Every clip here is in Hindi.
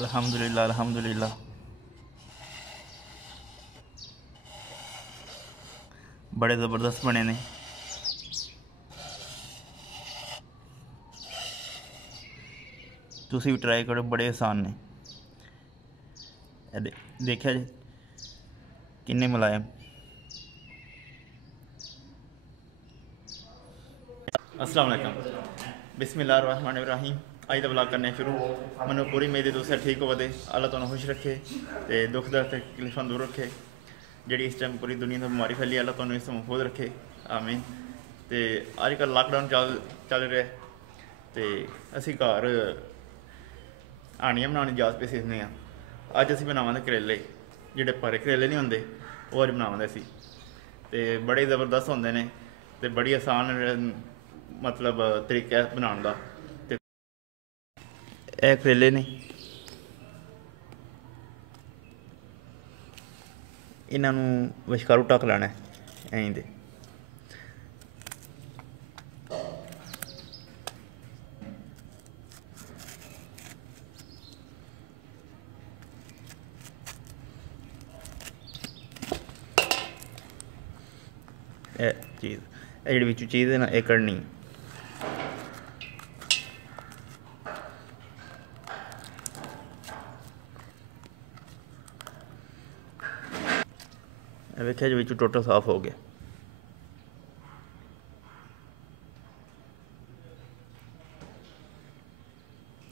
अल्हम्दुलिल्लाह अल्हम्दुलिल्लाह। बड़े ज़बरदस्त बने ने। तुसी भी ट्राई करो, बड़े आसान ने। देखा जी किन्ने मुलायम। अस्सलाम वालेकुम, बिस्मिल्लाहिर्रहमानिर्रहीम। अज दा ब्लॉग करने शुरू। मैनू पूरी उम्मीद है तुसें ठीक होवो दे। अल्लाह तुहानू खुश रखे ते दुख दर्द तकलीफां दूर रखे। जेह्ड़ी इस टाइम पूरी दुनिया में बीमारी फैली, अल्लाह तुहानू इससे महफूज रखे, आमीन। ते अजकल लॉकडाउन चल रहा है ते असी घर आनियां बनाने जाच पे सीखने आं। अज्ज असी बनावांगे करेले, जेह्ड़े भरे करेले नहीं होंदे ओह् अज्ज बनावांगे असी। ते बड़े ज़बरदस्त होंदे ने ते बड़ी आसान मतलब तरीका है बनाने का। ते एह् करेले ने, इन्हां नूं विचकारू ढक लैना ऐ ऐं दे। चीज़ जी बिच्चों चीज़ है ना, एह् कढ़नी। वेख्या जी बिच्चों टोटल साफ हो गया।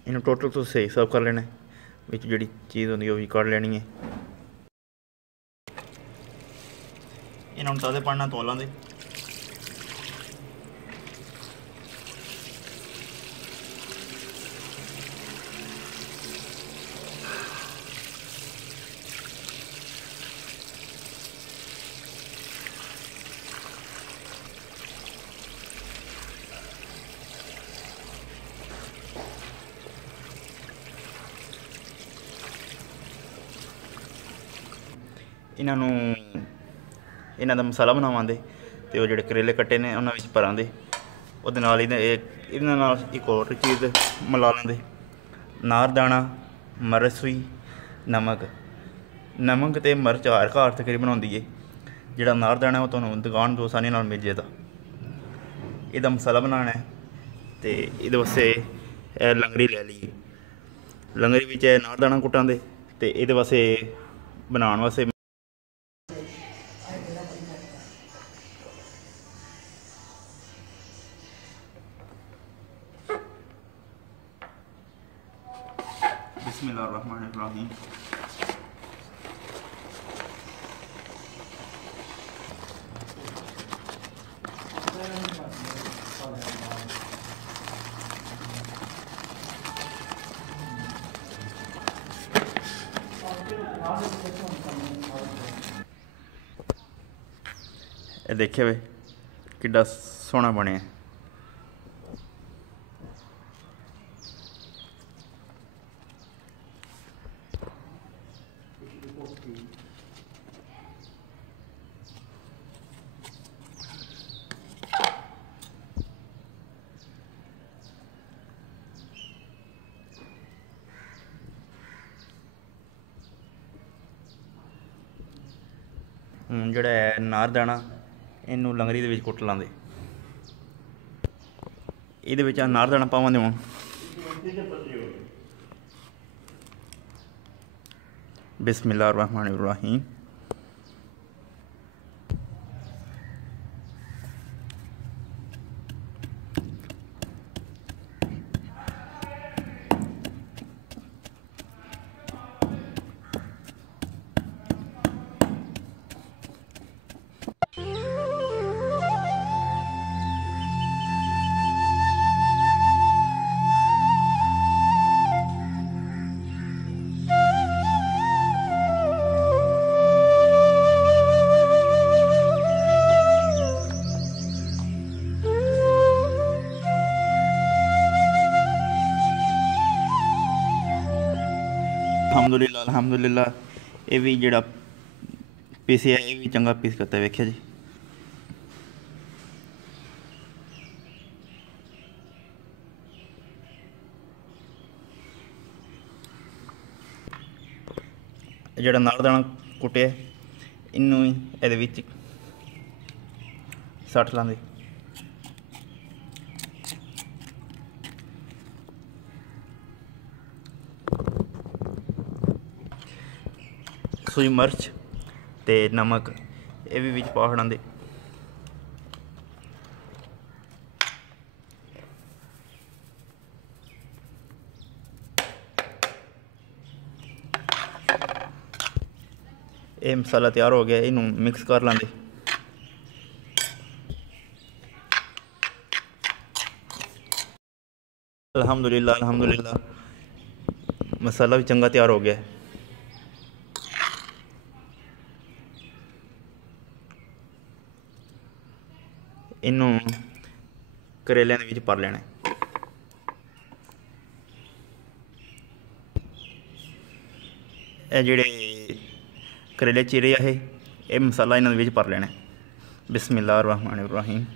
इन्हूं टोटल तो सही सर्व कर लेना, बिच जी चीज़ होंगी वह भी कढ़ लेनी है। इन्हों ताज़े पानी नाल धो लांदे। इन्हां दा मसाला बनावांदे ते ओह जेह्ड़े करेले कट्टे ने उन्हां विच भरांदे। ओहदे नाल इहदे नाल इक होर चीज़ मिला लैंदे, नार दाना, मरच सूई, नमक ते मरच हर घर तकरीबन होंदी है। जेह्ड़ा नार दाना ओह् तुहानूं दुकान तो आसानी नाल मिल जाएगा। एह्दा मसाला बनाना है ते एह्दे वास्ते लंगरी लै ली। लंगरी बिच नार दाना कुट्टां दे ते एह्दे वास्ते बनाने वास्ते बिस्मिल्लाहिर्रहमानिर्रहीम। ये देखिए वे किड्डा सोहना बने। ਜਿਹੜਾ ਹੈ ਨਾਰ ਦਾਣਾ, ਇਹਨੂੰ ਲੰਗਰੀ ਦੇ ਵਿੱਚ ਕੁੱਟ ਲਾਂਦੇ। ਇਹਦੇ ਵਿੱਚ ਨਾਰ ਦਾਣਾ ਪਾਵਾਂਗੇ ਹੁਣ। बिस्मिल्लाहिर्रहमानिर्रहीम। अल्हम्दुलिल्लाह अल्हम्दुलिल्लाह। ये भी जेड़ा पीसिया ये भी चंगा पीस करता वेख्या जी। ਜਿਹੜਾ ਨਾਲ ਦਾਣਾ ਕੁੱਟਿਆ ਇਹਨੂੰ ਵੀ ਇਹਦੇ ਵਿੱਚ ਸੱਟ ਲਾਂਦੇ। सूई मिर्च ते नमक ये भी विच पा छड़ांदे। ये मसाला तैयार हो गया, इनू मिक्स कर लांदे। अल्हम्दुलिल्लाह अल्हम्दुलिल्लाह मसाला भी चंगा तैयार हो गया। इनू करेलियां दे विच भर लेना। ये जिहड़े करेले चीरे है ये मसाला इन्हां दे विच भर लेना। बिस्मिल्लाह रहमान रहीम।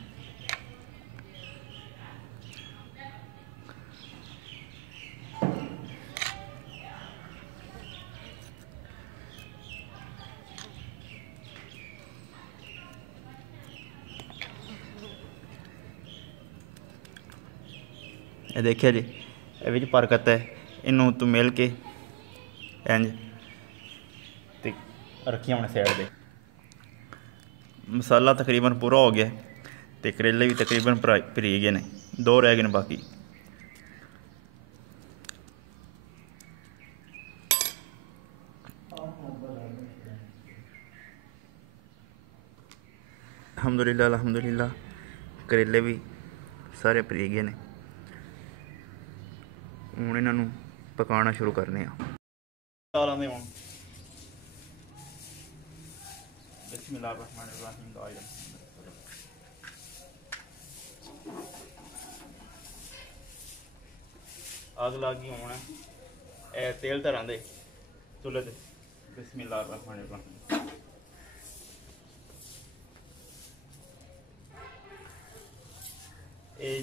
ये देखिए जी ये भर करता है। इनू तो मिल के इंज ते रखी अपने साइड दे। मसाला तकरीबन पूरा हो गया तो करेले भी तकरीबन भरी गए ने, 2 रह गए बाकी। अल्हम्दुलिल्लाह अल्हम्दुलिल्लाह करेले भी सारे भरी गए ने। हुण इन्हां नूं पकाना शुरू करने आ। दालां दे हुण बिस्मिल्लाह रहमान रहीम। अग लग गई। हुण तेल धरां दे चुल्हे ते। बिस्मिल्लाह रहमान रहीम।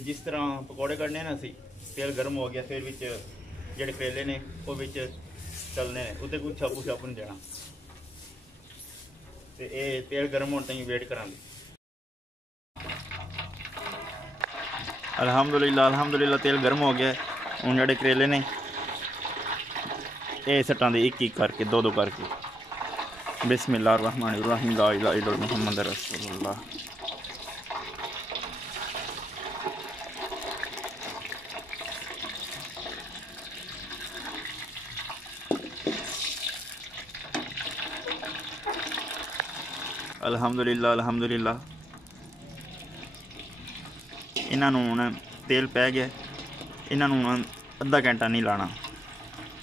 जिस तरह पकौड़े कढ़ने ना असी, तेल गर्म हो गया फिर विच जेडे करेले ने वो विच तलने ने, उत्ते कोई छापू छापू नहीं देना। ते ये तेल गर्म होने ताईं वेट करांगे। अल्हम्दुलिल्लाह अल्हम्दुलिल्लाह तेल गर्म हो गया। हुण जेडे करेले ने ये सट्टां दे एक करके 2 करके। बिस्मिल्लाह रहमान रहीम। ला इलाहा इल्लल्लाह मुहम्मद रसूलुल्लाह। अल्हम्दुलिल्लाह अल्हम्दुलिल्लाह इन्हां नूं हुण तेल पै गया। इन्हां नूं अद्धा घंटा नहीं लाना,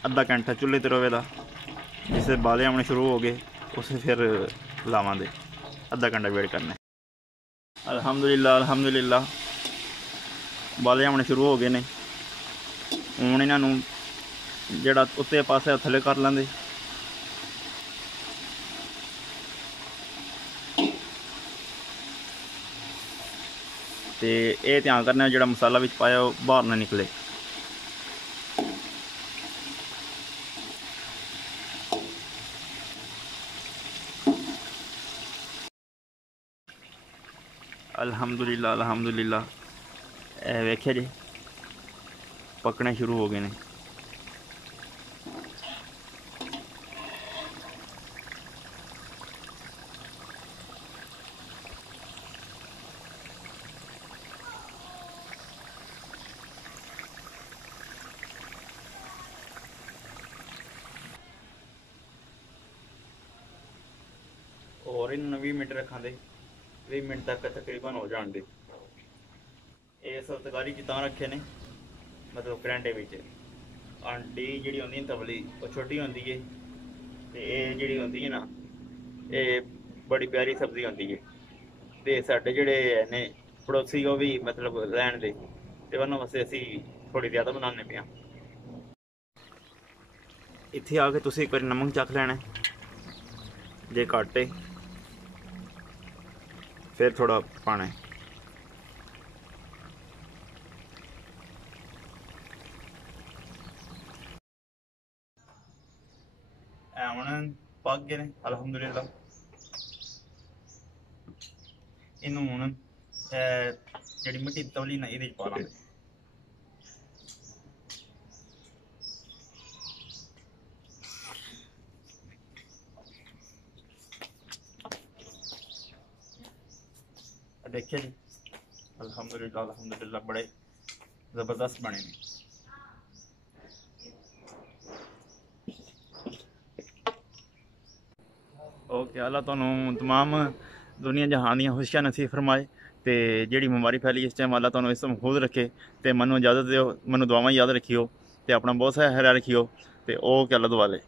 अद्धा घंटा चुल्हे ते रवेदा। जिससे बाले आने शुरू हो गए उसे फिर लावांगे, अद्धा घंटा वेट करना। अल्हम्दुलिल्लाह अल्हम्दुलिल्लाह बाले आने शुरू हो गए ने। हुण इन्हां नूं जेड़ा उत्ते पासे थल्ले कर लेंदे। तो ये ध्यान करना जो मसाला विच पाया वो बाहर ना निकले। अल्हम्दुलिल्लाह अल्हम्दुलिल्लाह वेख्या जी पकने शुरू हो गए ने। और इन 20 मिनट रखा दे, 20 मिनट तक तकरीबन हो जान दे। ये सब तकारी च तां रखे ने मतलब करंटे विच। आंटी जिहड़ी होंदी तवली वो छोटी होंदी है ते जिहड़ी होंदी है ना ये बड़ी प्यारी सब्जी होंदी है। ते साडे जिहड़े ने पड़ोसी वो भी मतलब लैण दे ते उन्हां वास्ते असीं थोड़ी ज़्यादा बनाने पे आं। इत्थे आके तुसीं एक बारी नमक चख लैना, जे घट्ट है फिर थोड़ा पाना है। हुण पक गए ने अलहमदुलिल्लाह। इनू हुण जिहड़ी मिट्टी दी तवली ना इहदे च पा लांगे। देखिए जी अल्हम्दुलिल्लाह अल्हम्दुलिल्लाह बड़े ज़बरदस्त बने ने। ओके अल्लाह तुहानू तमाम दुनिया जहान दी खुशियां नसीब फरमाए ते जिहड़ी बीमारी फैली इस टाइम अल्लाह तुहानू इस महफूज रखे ते मनु इजाजत दिओ, मनु दुआवां याद रखियो ते अपना बहुत सारा ख्याल रखियो ते ओके अल्लाह दुआ ले।